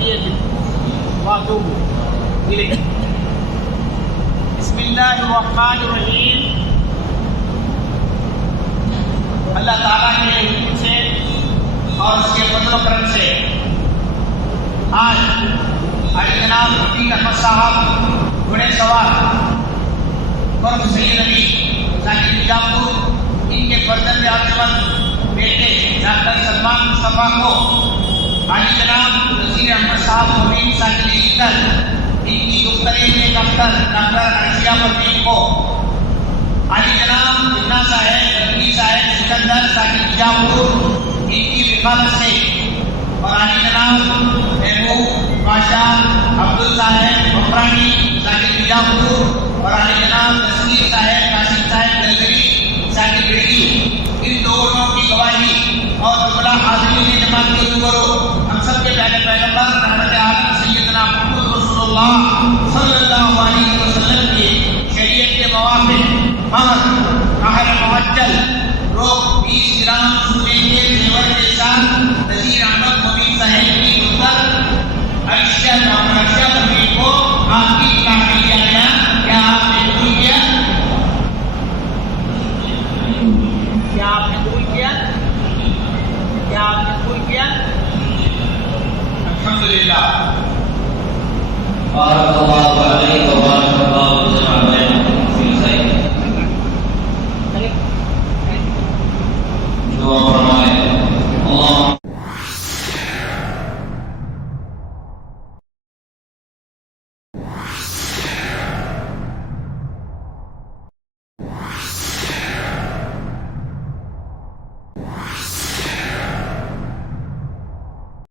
तहियतिन व अतूबु इलैह। बिस्मिल्लाहिर्रहमानिर्रहीम। अल्लाह ताला के हुक्म से और उसके फजल व करम से आज जनाब मुफ्ती अहमद साहब घोड़े सवार और सैयद अली जाकिर निजामुद्दीन इनके फर्जंद आजमल बेटे डॉक्टर सलमान मुस्तफा को आली जनाब वजीर अहमद साहब मोमीन साकिर लिखकर इनकी दुख्तरे के दफ्तर डॉक्टर अर्शिया परवीन को आली जनाब जिन्ना साहेब रफी साहेब सिकंदर साकिर निजामुद्दीन इनकी विकालत से और आली जनाब महबूब बादशाह अब्दुल साहेब बफरानी साकिर निजामुद्दीन और आली जनाब तस्लीम साहेब कासिम साहेब गलगरी साकिर बिड़गी इन दोनों की गवाही और जुमला हाजिरीन जमात के रूबरू हम सब के प्यारे पैगंबर रहमत आलम सैयदना मुहम्मद रसूलुल्लाह सल्लल्लाहु अलैहि वसल्लम की शरीयत के मवाफिक महर महर मुअज्जल रोज 20 ग्राम सोने के जेवर के साथ नजीर अहमद मोमीन साहेब की पुत्र अर्शिया परवीन को आपकी निकाह में किया गया। क्या आपने कबूल किया? क्या आपने कबूल किया? क्या आपने कबूल किया? अल्हम्दुलिल्लाह।